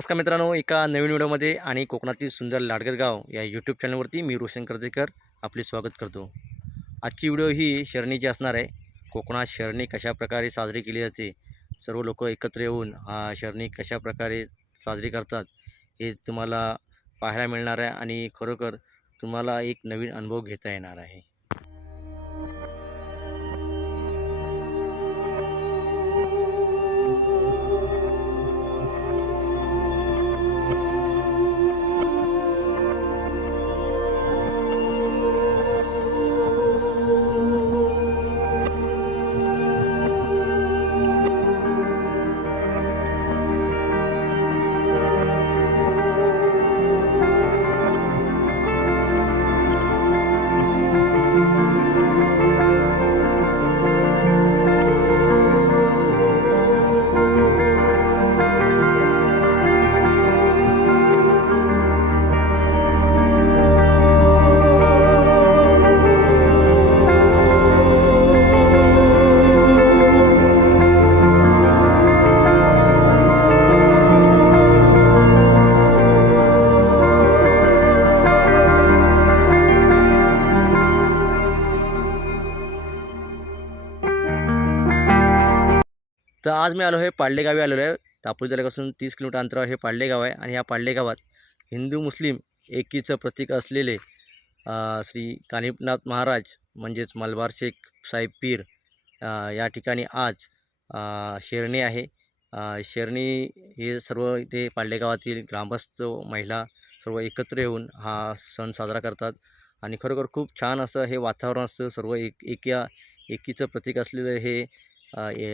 नमस्कार मित्रांनो, एका नवीन व्हिडिओमध्ये आणि कोकणातील सुंदर लाडगर गाव या यूट्यूब चॅनलवरती मी रोशन कर्जेकर आपले स्वागत करतो। आजची व्हिडिओ ही शर्णीची असणार आहे। कोकणात शर्णी कशाप्रकारे साजरी केली जाते, सर्व लोक एकत्र येऊन हा शर्णी कशाप्रकारे साजरी करतात हे तुम्हाला पाहायला मिळणार आहे आणि खरोखर तुम्हाला एक नवीन अनुभव घेता येणार आहे। तर आज मी आलो आहे पाळले गावी आलेलो आहे। दापोली तालुक्यापासून 30 किलोमीटर अंतरावर हे पाळले गाव आहे आणि या पाळले गावात हिंदू मुस्लिम एकीचं प्रतीक असलेले श्री कानिफनाथ महाराज म्हणजेच मलबार शेख साहेब पीर या ठिकाणी आज शेरणी आहे। शेरणी हे सर्व इथे पाळले गावातील ग्रामस्थ महिला सर्व एकत्र येऊन हा सण साजरा करतात आणि खरोखर खूप छान असं हे वातावरण असतं। सर्व एकीचं प्रतीक असलेलं हे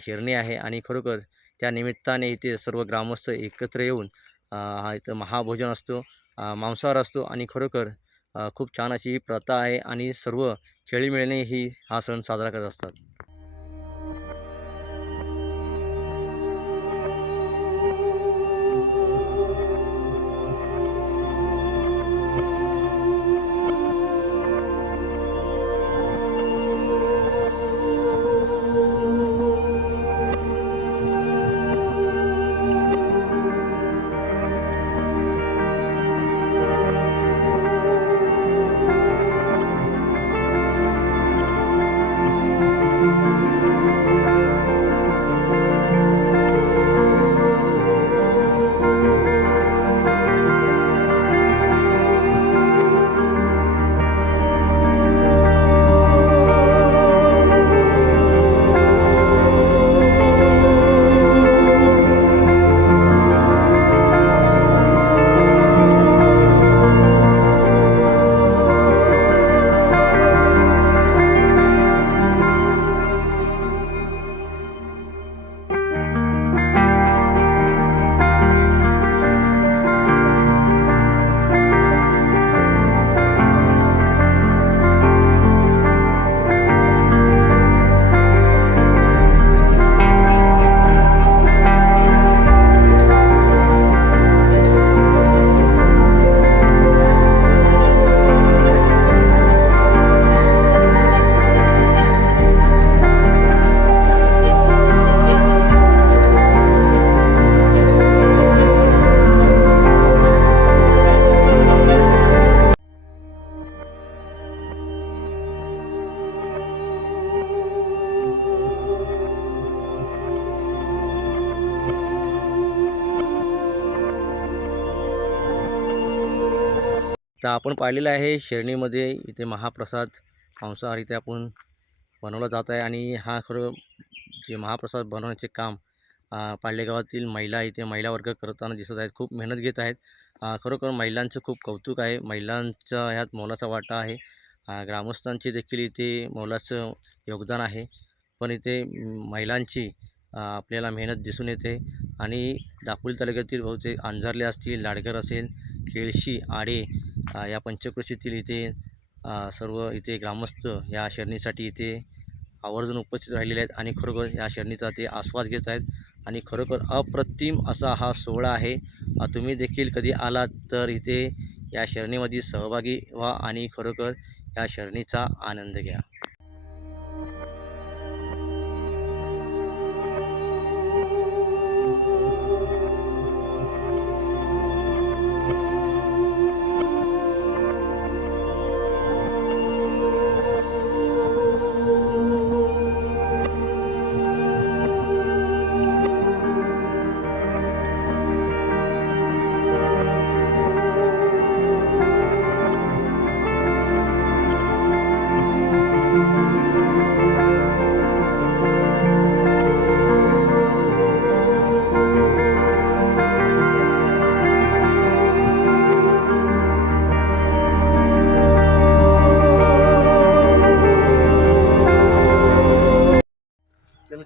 शेरणी आहे आणि खरोखर त्या निमित्ताने इथे सर्व ग्रामस्थ एकत्र येऊन हा इथं महाभोजन असतो, मांसाहार असतो आणि खरोखर खूप छान अशी ही प्रथा आहे आणि सर्व खेळीमेळीने ही हा सण साजरा करत असतात। तर आपण पाहिलेलं आहे शेरणीमध्ये इथे महाप्रसाद मांसाहार इथे आपण बनवला जात आहे आणि हा खरं जे महाप्रसाद बनवण्याचे काम पाळले गावातील महिला इथे महिला वर्ग करताना दिसत आहेत। खूप मेहनत घेत आहेत। खरोखर महिलांचं खूप कौतुक आहे। महिलांचा ह्यात मोलाचा वाटा आहे। ग्रामस्थांचे देखील इथे मोलाचं योगदान आहे। पण इथे महिलांची आपल्याला मेहनत दिसून येते आणि दापोली तालुक्यातील बहुतेक अंजारले असतील, लाडगर असेल, केळशी, आडे या पंचक्रोशीतील इथे सर्व इथे ग्रामस्थ या शर्णीसाठी इथे आवर्जून उपस्थित राहिलेले आहेत आणि खरोखर या शर्णीचा ते आस्वाद घेत आहेत आणि खरोखर अप्रतिम असा हा सोहळा आहे। तुम्ही देखील कधी आलात तर इथे या शर्णीमध्ये सहभागी व्हा आणि खरोखर या शर्णीचा आनंद घ्या।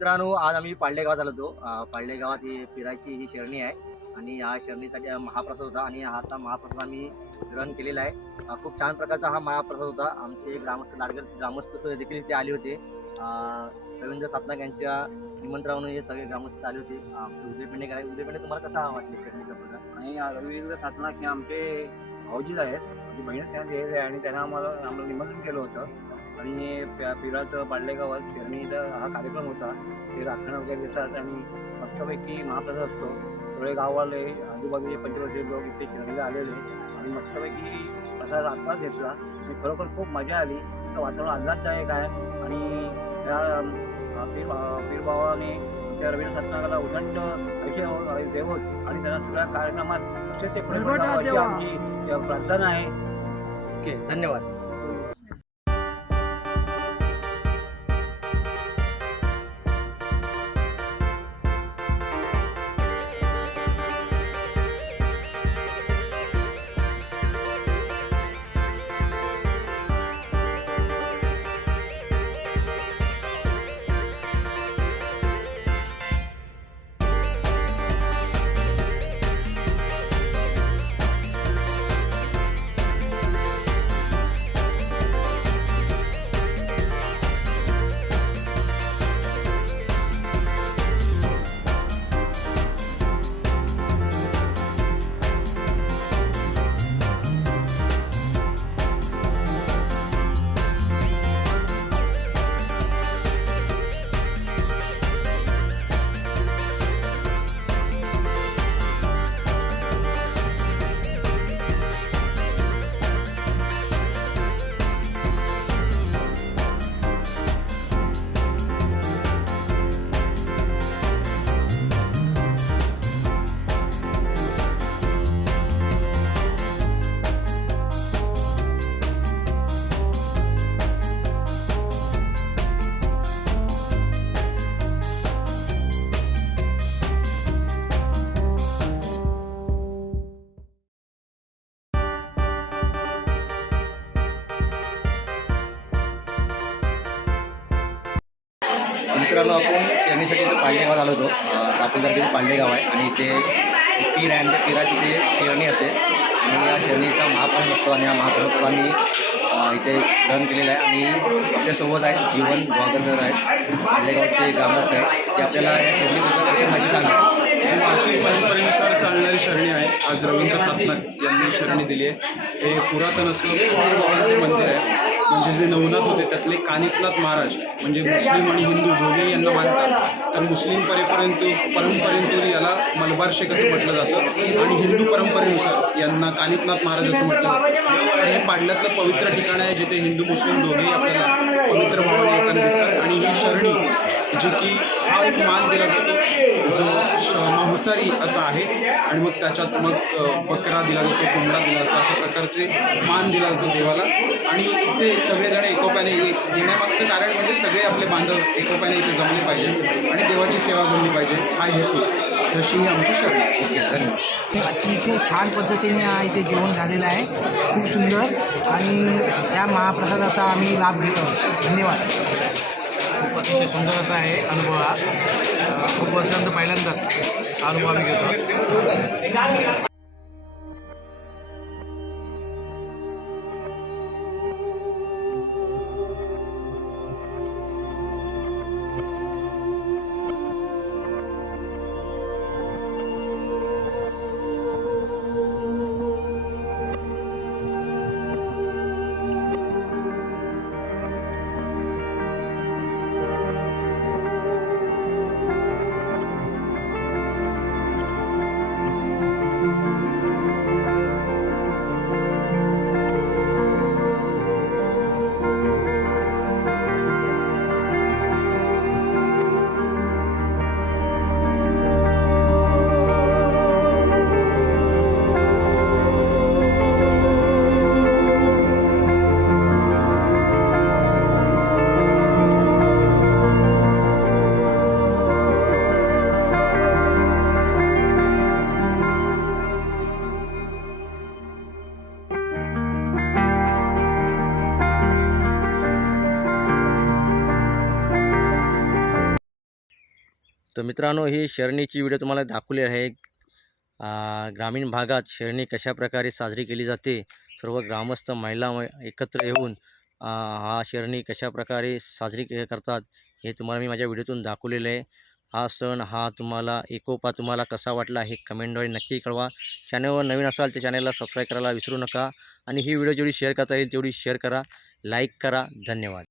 मित्रांनो, आज आम्ही पाळले गावात आलो होतो. पाळले गावात ही फिरायची ही शरणी आहे आणि या शरणीसाठी हा महाप्रसाद होता आणि हाचा महाप्रसाद आम्ही ग्रहण केलेला आहे. खूप छान प्रकारचा हा महाप्रसाद होता. आमचे ग्रामस्थ लाडके ग्रामस्थ देखील इथे आले होते. रवींद्र सातनाक यांच्या निमंत्रणाने हे सगळे ग्रामस्थ आले होते. उदय पेंडे तुम्हाला कसा वाटले शरणीचा प्रकार? आणि रवींद्र सातनाक हे आमचे भाऊजीच आहेत, माझी बहीण त्यांना दिलेली आहे आणि त्यांना आम्हाला निमंत्रण केलं होतं. आणि पिराचं पाडलेगावात शरणीचा हा कार्यक्रम होता. ते राखण वगैरे देतात आणि मस्तपैकी महाप्रसाद असतो. सगळे गाववाले आजूबाजूचे पंचवर्षीय लोक इथे शरणीला आलेले आणि मस्तपैकी प्रसाद आस्वाद घेतला आणि खरोखर खूप मजा आली. तर वातावरण आल्हाददायक आहे आणि त्या पीरबावाने त्या रवींद्र सातनाकाला उदंड आयुष्य देवोच आणि त्यांना सगळ्या कार्यक्रमात असे ते अशी आमची प्रार्थना आहे. ओके, धन्यवाद. मित्रांनो, आपण शरणीसाठी इथे पाळले गावात आलो होतो. दापोलीतील पाळले गाव आहे आणि इथे पीर आहे आणि त्या पिराची इथे शरणी असते आणि या शरणीचा महाप्रसाद असतो आणि या महाप्रसाद आम्ही इथे ग्रहण केलेला आहे. आणि आपल्यासोबत आहेत जीवन वागरकर आहेत, पाळले गावचे ग्रामस्थ आहेत, ते आपल्याला या शरणीबद्दल माहिती सांगतात. अशी परंपरेनुसार चालणारी शरणी आहे. आज रवींद्र सातनाक यांनी शरणी दिली आहे. हे पुरातन असं पीरबावांचं मंदिर आहे. म्हणजे जे नवनाथ होते त्यातले कानिफनाथ महाराज म्हणजे मुस्लिम आणि हिंदू दोघेही यांना मानतात. तर मुस्लिम परंपरेतून याला मलबार शेख असं म्हटलं जातं आणि हिंदू परंपरेनुसार यांना कानिफनाथ महाराज असं म्हटलं जातं. हे पाडल्यातलं पवित्र ठिकाण आहे जिथे हिंदू मुस्लिम दोघेही आपल्याला पवित्र भावाने येताना दिसतात. आणि ही शरणी जी की हा एक मान दिला जातो जो मांसाहारी असा आहे आणि मग त्याच्यात मग बकरा दिला जातो, कोंबडा दिला जातो, अशा प्रकारचे मान दिला जातो देवाला. आणि इथे सगळेजण एकोप्याने येण्यामागचं कारण म्हणजे सगळे आपले बांधव एकोप्याने इथे जमले पाहिजे आणि देवाची सेवा बनली पाहिजे हा हेतू. तशी ही आमची शरणी. ओके, धन्यवाद. अतिशय छान पद्धतीने इथे जेवण झालेलं आहे, खूप सुंदर आणि त्या महाप्रसादाचा आम्ही लाभ घेतो. धन्यवाद. खूप अतिशय सुंदर असा आहे अनुभव हा. खूप वर्षांतर पहिल्यांदाच अनुभव आम्ही घेतो. तर मित्रांनो, ही शरणीची व्हिडिओ तुम्हाला दाखवली आहे. ग्रामीण भागात शरणी कशाप्रकारे साजरी केली जाते, सर्व ग्रामस्थ महिला एकत्र येऊन हा शरणी कशाप्रकारे साजरी करतात हे तुम्हाला मी माझ्या व्हिडिओतून दाखवलेलं आहे. हा सण, हा तुम्हाला एकोपा तुम्हाला कसा वाटला हे कमेंटद्वारे नक्की कळवा. चॅनलवर नवीन असाल तर चॅनलला सबस्क्राईब करायला विसरू नका आणि ही व्हिडिओ जेवढी शेअर करता येईल तेवढी शेअर करा, लाईक करा. धन्यवाद.